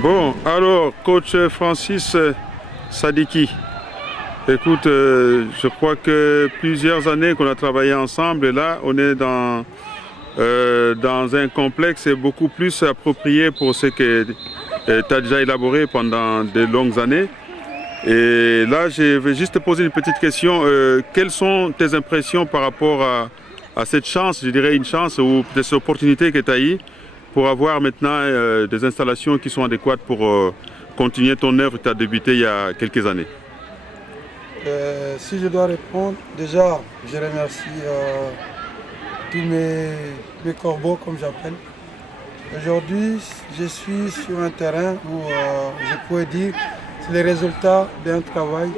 Bon, alors, coach Francis Sadiki, écoute, je crois que plusieurs années qu'on a travaillé ensemble et là, on est dans un complexe beaucoup plus approprié pour ce que tu as déjà élaboré pendant de longues années. Et là, je vais juste te poser une petite question. Quelles sont tes impressions par rapport à cette chance, je dirais une chance ou cette opportunité que tu as eue pour avoir maintenant des installations qui sont adéquates pour continuer ton œuvre que tu as débuté il y a quelques années? Si je dois répondre, déjà, je remercie tous mes corbeaux, comme j'appelle. Aujourd'hui, je suis sur un terrain où je pourrais dire que c'est les résultats d'un travail,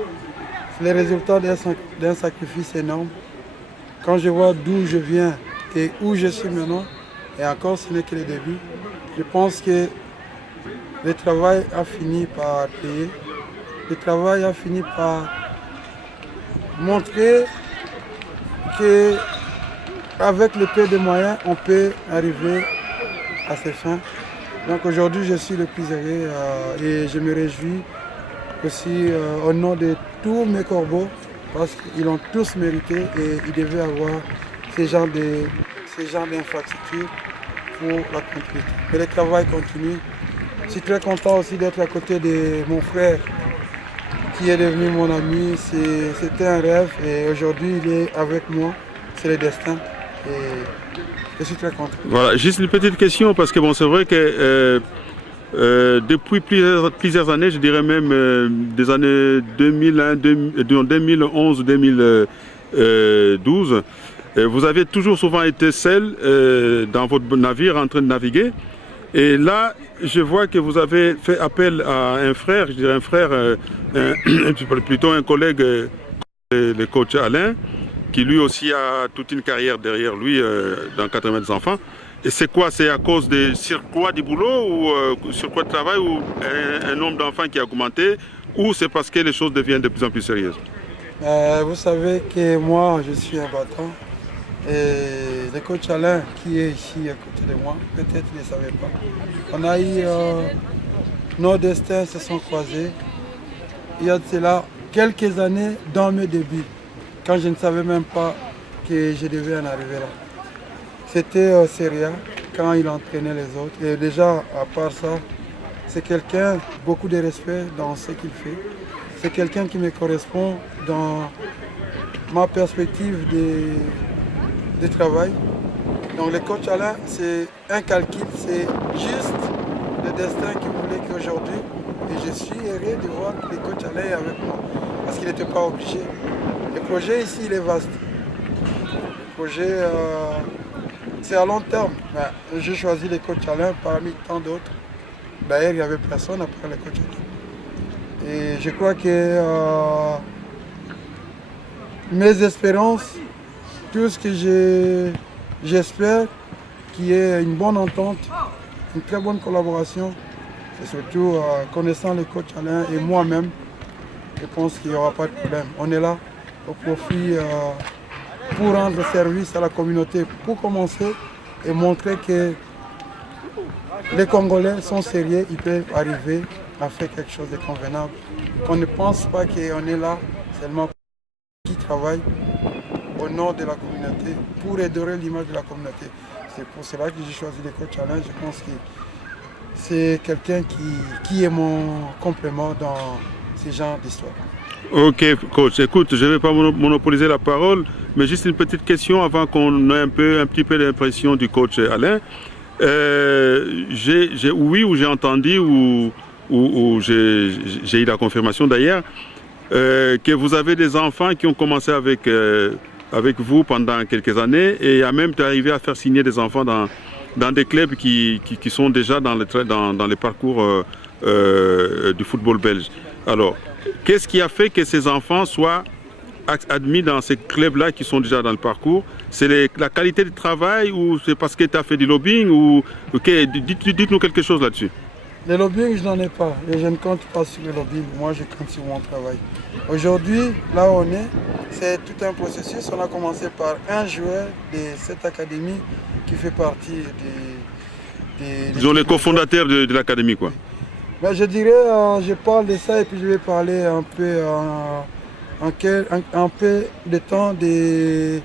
c'est les résultats d'un sacrifice énorme. Quand je vois d'où je viens et où je suis maintenant, et encore ce n'est que le début, je pense que le travail a fini par payer. Le travail a fini par montrer qu'avec le peu de moyens, on peut arriver à ses fins. Donc aujourd'hui, je suis le plus heureux et je me réjouis aussi au nom de tous mes corbeaux parce qu'ils ont tous mérité et ils devaient avoir ces genres d'infrastructures pour la continuité. Mais le travail continue. Je suis très content aussi d'être à côté de mon frère qui est devenu mon ami. C'était un rêve et aujourd'hui il est avec moi. C'est le destin et je suis très content. Voilà, juste une petite question parce que bon, c'est vrai que depuis plusieurs années, je dirais même des années 2001, 2011, 2012, vous avez toujours souvent été seul dans votre navire en train de naviguer. Et là, je vois que vous avez fait appel à un frère, je dirais un frère, plutôt un collègue, le coach Alain, qui lui aussi a toute une carrière derrière lui dans 80 enfants. Et c'est quoi? C'est à cause des surcroît du boulot ou surcroît de travail ou un nombre d'enfants qui a augmenté ou c'est parce que les choses deviennent de plus en plus sérieuses? Vous savez que moi, je suis un battant. Et le coach Alain, qui est ici à côté de moi, peut-être il ne savait pas. On a eu, nos destins se sont croisés. Il y a de cela quelques années dans mes débuts, quand je ne savais même pas que je devais en arriver là. C'était Seria, quand il entraînait les autres. Et déjà, à part ça, c'est quelqu'un, beaucoup de respect dans ce qu'il fait. C'est quelqu'un qui me correspond dans ma perspective de travail. Donc le coach Alain, c'est un calcul, c'est juste le destin qui voulait qu'aujourd'hui, et je suis heureux de voir que le coach Alain est avec moi, parce qu'il n'était pas obligé. Le projet ici, il est vaste. Le projet, c'est à long terme. J'ai choisi le coach Alain parmi tant d'autres. D'ailleurs, il n'y avait personne après le coach Alain. Et je crois que mes espérances, tout ce que j'espère qu'il y ait une bonne entente, une très bonne collaboration, et surtout connaissant le coach Alain et moi-même, je pense qu'il n'y aura pas de problème. On est là au profit pour rendre service à la communauté, pour commencer et montrer que les Congolais sont sérieux, ils peuvent arriver à faire quelque chose de convenable. Qu'on ne pense pas qu'on est là seulement pour qui travaille au nom de la communauté, pour redorer l'image de la communauté. C'est pour cela que j'ai choisi le coach Alain. Je pense que c'est quelqu'un qui est mon complément dans ce genre d'histoire. Ok, coach. Écoute, je ne vais pas monopoliser la parole, mais juste une petite question avant qu'on ait un petit peu l'impression du coach Alain. J'ai entendu ou j'ai eu la confirmation d'ailleurs que vous avez des enfants qui ont commencé avec vous pendant quelques années et à même arrivé à faire signer des enfants dans des clubs qui sont déjà dans les parcours du football belge. Alors, qu'est-ce qui a fait que ces enfants soient admis dans ces clubs-là qui sont déjà dans le parcours? C'est la qualité du travail ou c'est parce que tu as fait du lobbying ou dites-nous quelque chose là-dessus. Le lobbying, je n'en ai pas et je ne compte pas sur le lobbying. Moi, je compte sur mon travail. Aujourd'hui, là où on est, c'est tout un processus. On a commencé par un joueur de cette académie qui fait partie des Ils sont les cofondateurs de l'académie, quoi. Mais je dirais, je parle de ça et puis je vais parler un peu un peu de temps des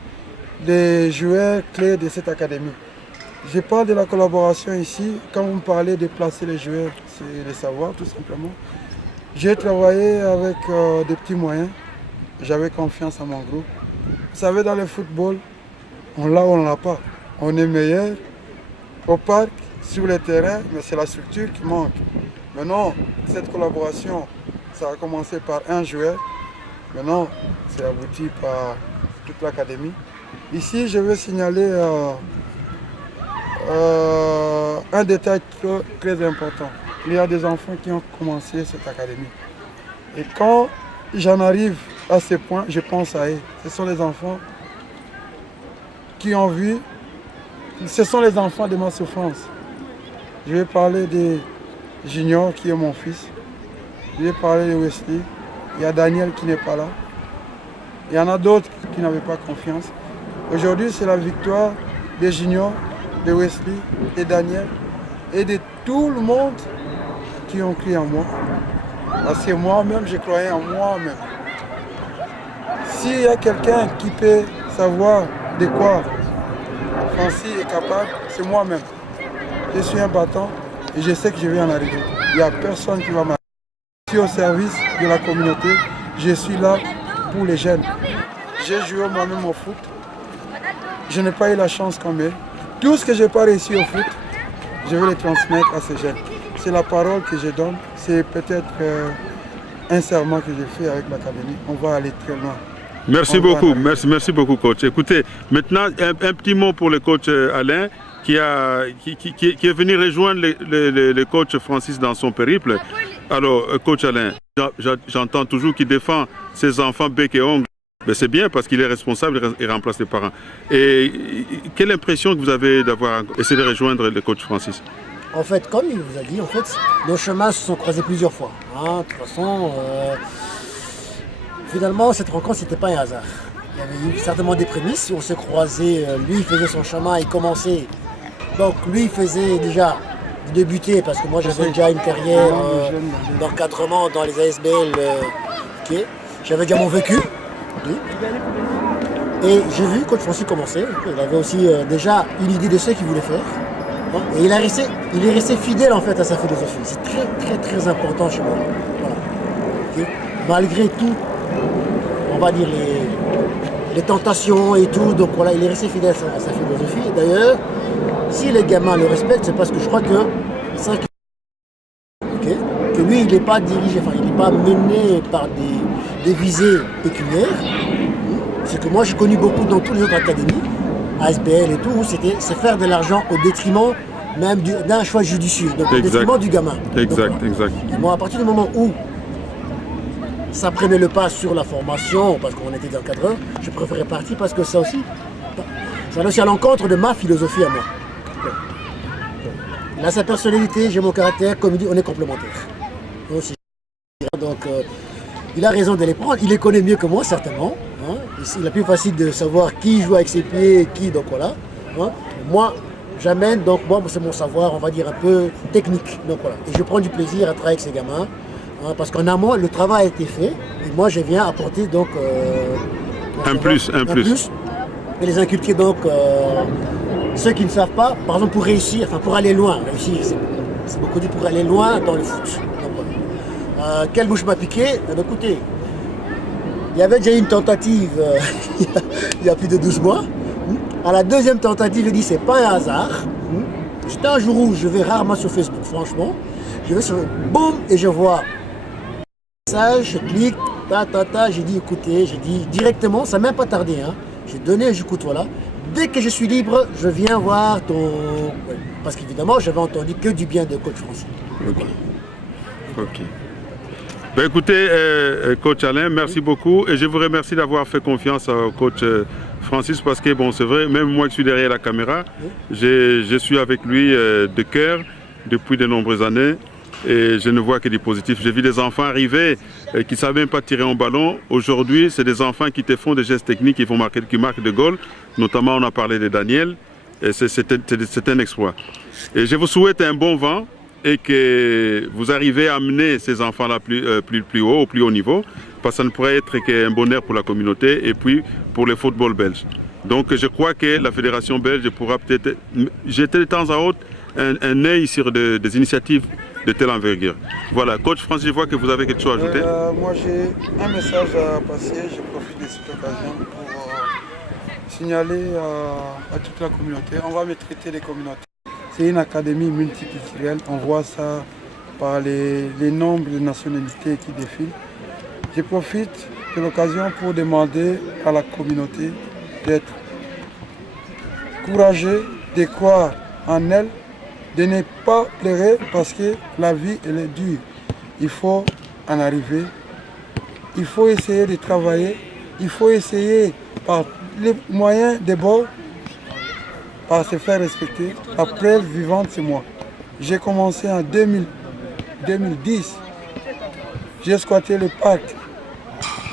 joueurs clés de cette académie. Je parle de la collaboration ici. Quand vous me parlez de placer les joueurs, c'est le savoir tout simplement. J'ai travaillé avec des petits moyens. J'avais confiance en mon groupe. Vous savez, dans le football, on l'a ou on ne l'a pas. On est meilleur au parc, sur le terrain, mais c'est la structure qui manque. Maintenant, cette collaboration, ça a commencé par un joueur. Maintenant, c'est abouti par toute l'académie. Ici, je veux signaler un détail très important. Il y a des enfants qui ont commencé cette académie. Et quand j'en arrive à ce point, je pense à eux. Ce sont les enfants qui ont vu, ce sont les enfants de ma souffrance. Je vais parler de Junior qui est mon fils. Je vais parler de Wesley. Il y a Daniel qui n'est pas là. Il y en a d'autres qui n'avaient pas confiance. Aujourd'hui, c'est la victoire de Junior, de Wesley, de Daniel et de tout le monde qui ont cru en moi. Parce que moi-même, je croyais en moi-même. S'il y a quelqu'un qui peut savoir de quoi Francis est capable, c'est moi-même. Je suis un battant et je sais que je vais en arriver. Il n'y a personne qui va m'arrêter. Je suis au service de la communauté. Je suis là pour les jeunes. J'ai joué moi-même au foot. Je n'ai pas eu la chance comme eux. Tout ce que je n'ai pas réussi au foot, je vais le transmettre à ces jeunes. C'est la parole que je donne. C'est peut-être un serment que j'ai fait avec l'académie. On va aller très loin. Merci beaucoup, merci beaucoup coach. Écoutez, maintenant un petit mot pour le coach Alain qui est venu rejoindre le coach Francis dans son périple. Alors coach Alain, j'entends toujours qu'il défend ses enfants bec et ongles. C'est bien parce qu'il est responsable et remplace les parents. Et quelle impression que vous avez d'avoir essayé de rejoindre le coach Francis? En fait, comme il vous a dit, en fait, nos chemins se sont croisés plusieurs fois. De toute façon, finalement, cette rencontre, c'était pas un hasard. Il y avait eu certainement des prémices. On s'est croisés, lui, il faisait son chemin, il commençait. Donc, lui, il faisait déjà débuter, parce que moi, j'avais déjà une carrière d'encadrement dans les ASBL. J'avais déjà mon vécu. Et j'ai vu coach Francis commencer. Il avait aussi déjà une idée de ce qu'il voulait faire. Et il est resté fidèle en fait à sa philosophie. C'est très très très important chez moi. Voilà. Okay. Malgré tout, on va dire les tentations et tout, donc voilà, il est resté fidèle à sa philosophie. D'ailleurs, si les gamins le respectent, c'est parce que je crois que que lui, il n'est pas dirigé, enfin, il n'est pas mené par des visées pécuniaires. C'est que moi, j'ai connu beaucoup dans toutes les autres académies, ASBL et tout, où c'est faire de l'argent au détriment même d'un choix judicieux, donc au détriment du gamin. Exact, donc, exact. Et moi, à partir du moment où ça prenait le pas sur la formation, parce qu'on était des encadreurs, je préférais partir parce que ça aussi, ça va aussi à l'encontre de ma philosophie à moi. Il a sa personnalité, j'ai mon caractère, comme il dit, on est complémentaires. Donc, il a raison de les prendre, il les connaît mieux que moi, certainement. Hein. Il est plus facile de savoir qui joue avec ses pieds et qui, donc voilà. Hein. Moi, j'amène, donc moi, c'est mon savoir, on va dire, un peu technique. Donc voilà. Et je prends du plaisir à travailler avec ces gamins, hein, parce qu'en amont, le travail a été fait, et moi, je viens apporter, donc... un plus. Et les inculquer, donc, ceux qui ne savent pas, par exemple, pour réussir, enfin, pour aller loin, réussir, c'est beaucoup dit, pour aller loin dans le foot. Donc, voilà. Quelle bouche m'a piqué? Écoutez, il y avait déjà une tentative il y a plus de 12 mois. À la deuxième tentative, j'ai dit c'est pas un hasard. J'étais un jour où je vais rarement sur Facebook, franchement. Je vais sur boum et je vois un message, je clique, j'ai dit écoutez, j'ai dit directement, ça n'a même pas tardé. Hein. J'ai donné, j'écoute, voilà. Dès que je suis libre, je viens voir ton. Ouais. Parce qu'évidemment, j'avais entendu que du bien de coach Francis. Ok. Ben écoutez, coach Alain, merci beaucoup et je vous remercie d'avoir fait confiance au coach Francis parce que bon, c'est vrai, même moi qui suis derrière la caméra, je suis avec lui de cœur depuis de nombreuses années et je ne vois que du positif. J'ai vu des enfants arriver qui ne savaient même pas tirer un ballon. Aujourd'hui, c'est des enfants qui te font des gestes techniques qui marquent des goals. Notamment, on a parlé de Daniel et c'est un exploit. Et je vous souhaite un bon vent et que vous arrivez à amener ces enfants-là plus haut, au plus haut niveau, parce que ça ne pourrait être qu'un bonheur pour la communauté et puis pour le football belge. Donc je crois que la fédération belge pourra peut-être jeter de temps à autre un œil sur des initiatives de telle envergure. Voilà, coach Francis, je vois que vous avez quelque chose à ajouter. Moi j'ai un message à passer, je profite de cette occasion pour signaler à toute la communauté. On va traiter les communautés. C'est une académie multiculturelle, on voit ça par les nombres de nationalités qui défilent. Je profite de l'occasion pour demander à la communauté d'être courageux, de croire en elle, de ne pas pleurer parce que la vie elle est dure. Il faut en arriver, il faut essayer de travailler, il faut essayer par les moyens des bords, par se faire respecter. La preuve vivante, c'est moi. J'ai commencé en 2010. J'ai squatté le parc.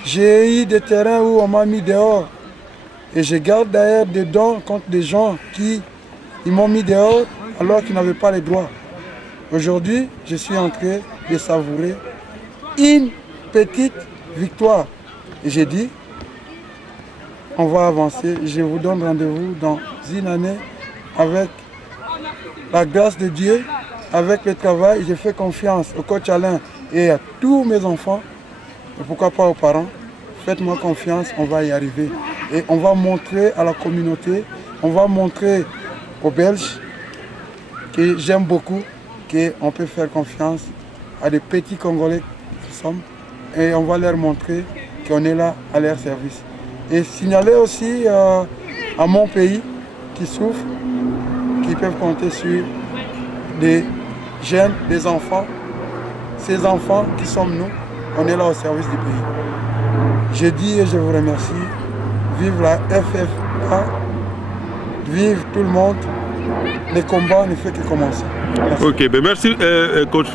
J'ai eu des terrains où on m'a mis dehors. Et je garde d'ailleurs des dons contre des gens qui m'ont mis dehors alors qu'ils n'avaient pas les droits. Aujourd'hui, je suis en train de savourer une petite victoire. Et j'ai dit, on va avancer. Je vous donne rendez-vous dans une année avec la grâce de Dieu, avec le travail. Je fais confiance au coach Alain et à tous mes enfants, et pourquoi pas aux parents. Faites-moi confiance, on va y arriver. Et on va montrer à la communauté, on va montrer aux Belges que j'aime beaucoup, qu'on peut faire confiance à des petits Congolais qui sommes. Et on va leur montrer qu'on est là à leur service. Et signaler aussi à mon pays qui souffre, qui peuvent compter sur des jeunes, des enfants. Ces enfants qui sommes nous, on est là au service du pays. Je dis et je vous remercie. Vive la FFA, vive tout le monde. Le combat ne fait que commencer. Merci. Ok, ben merci coach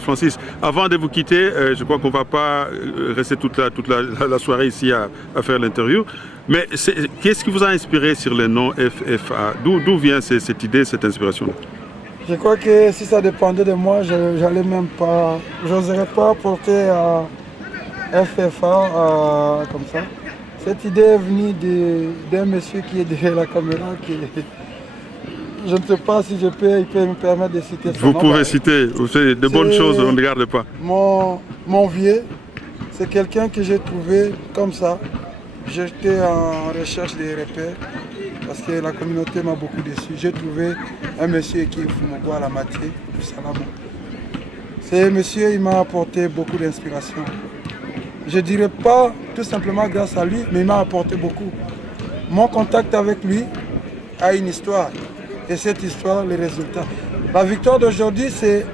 Francis. Avant de vous quitter, je crois qu'on ne va pas rester toute la soirée ici à faire l'interview. Mais qu'est-ce qui vous a inspiré sur le nom FFA? D'où vient cette idée, cette inspiration-là? Je crois que si ça dépendait de moi, j'allais même pas, j'oserais pas porter FFA comme ça. Cette idée est venue d'un monsieur qui est derrière la caméra, je ne sais pas si il peut me permettre de citer son nom. Vous pouvez citer, vous faites de bonnes choses, on ne regarde pas. Mon vieux, c'est quelqu'un que j'ai trouvé comme ça. J'étais en recherche des repères parce que la communauté m'a beaucoup déçu. J'ai trouvé un monsieur qui fume boire la matière du Salamo. Ce monsieur, il m'a apporté beaucoup d'inspiration. Je ne dirais pas tout simplement grâce à lui, mais il m'a apporté beaucoup. Mon contact avec lui a une histoire. Et cette histoire, les résultats. La victoire d'aujourd'hui, c'est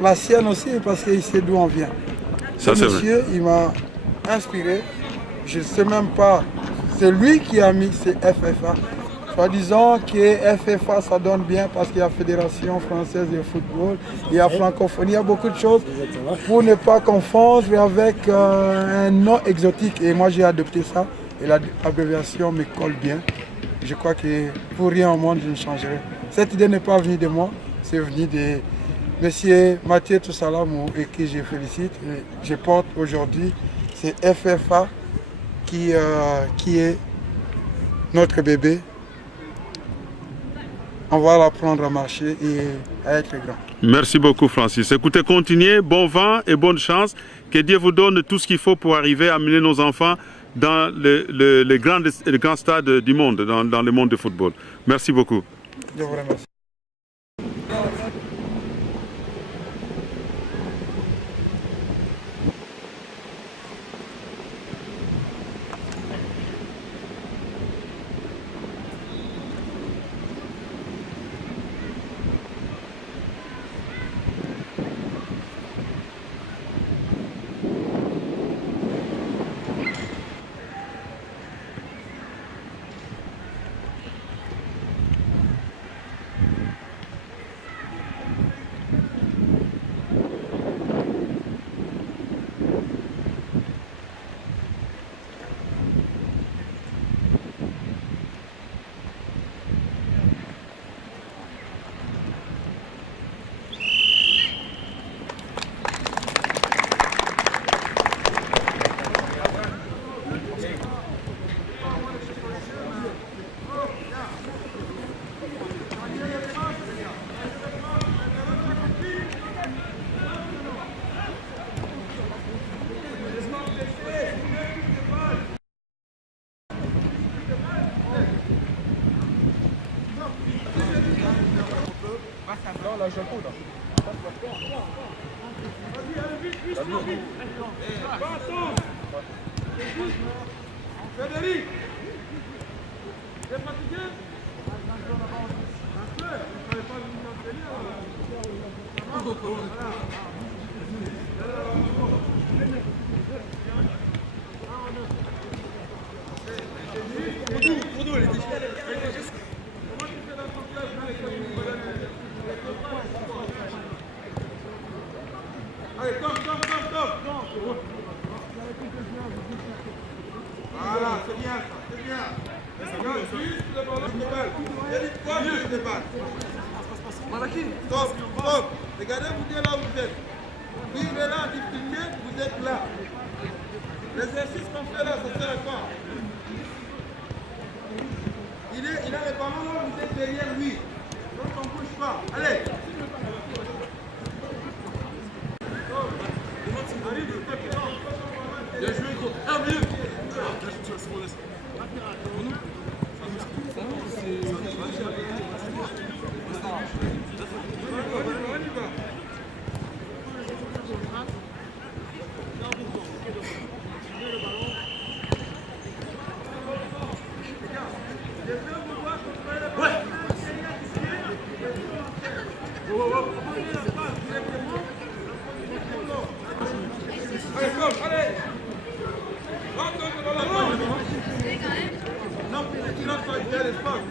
la sienne aussi parce qu'il sait d'où on vient. Ça, ce monsieur, il m'a inspiré. Je ne sais même pas. C'est lui qui a mis ces FFA. Soit disant que FFA, ça donne bien parce qu'il y a Fédération Française de Football, il y a francophonie, il y a beaucoup de choses pour ne pas confondre avec un nom exotique. Et moi, j'ai adopté ça et l'abréviation me colle bien. Je crois que pour rien au monde, je ne changerai. Cette idée n'est pas venue de moi, c'est venu de M. Mathieu Toussalamou et qui je félicite. Et je porte aujourd'hui, c'est FFA qui est notre bébé. On va l'apprendre à marcher et à être grand. Merci beaucoup Francis. Écoutez, continuez, bon vent et bonne chance. Que Dieu vous donne tout ce qu'il faut pour arriver à mener nos enfants dans les grands stades du monde, dans le monde du football. Merci beaucoup. Je vous remercie. la Jaco là. Frédéric, tu es fatigué? Allez, top. Voilà, c'est bien ça, c'est bien. Juste le ballon de balle. Il y a des trois minutes de balle. Stop. Regardez, vous êtes là où vous êtes. Vivez là en difficulté, vous êtes là. L'exercice qu'on fait là, ça sert à quoi? Il a le ballon là, vous êtes derrière lui. Donc on ne bouge pas. Allez. Bien joué, gros. Ah, mieux. Allez. Non, tu n'as pas été à l'espace.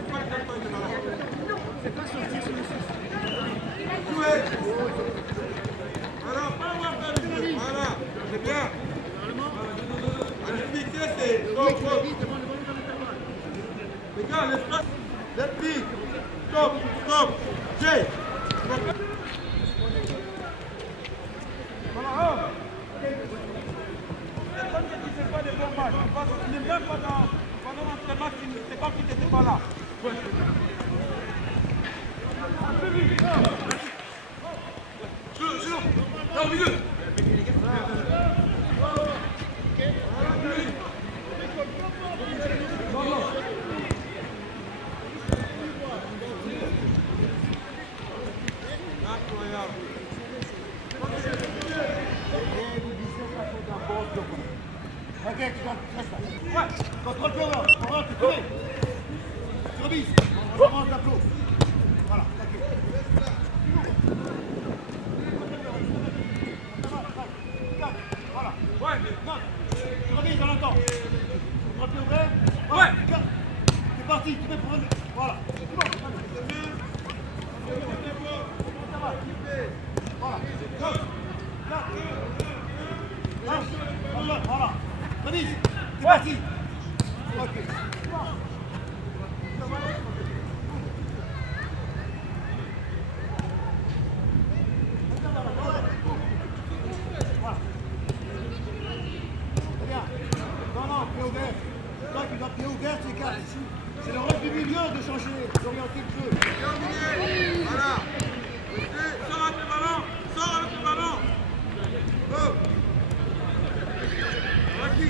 Jouez. Voilà, pas avoir faire du jeu. Voilà, c'est bien. La difficulté, c'est stop. Les gars, l'espace. Les pics. Stop. J'ai. Voilà, comme je ne disais pas de bons matchs, parce que même pendant l'entraînement, c'est comme si tu n'étais pas là. Là, au milieu. Ok, tu reste là. Ouais, contrôle plus haut, on rentre, tu connais. Tu revises, on avance la flotte. Voilà, t'inquiète. Voilà. Ouais, non, tu revises, on entend. Contrôle plus ouvert. Ouais. C'est parti, tu peux prendre. Voilà. C'est bon. Voilà. Voilà. Remise. C'est parti. Ok. Pied ouvert, c'est calme. C'est le rôle du milieu de changer, d'orienter le jeu. Voilà. Sors avec le ballon. Go. Qui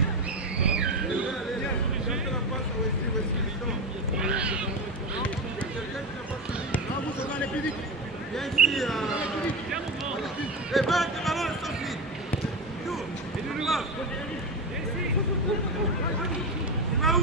Non, vous allez aller plus vite. Viens ici. Et va avec le ballon, sors vite. Et nous là. Il va où?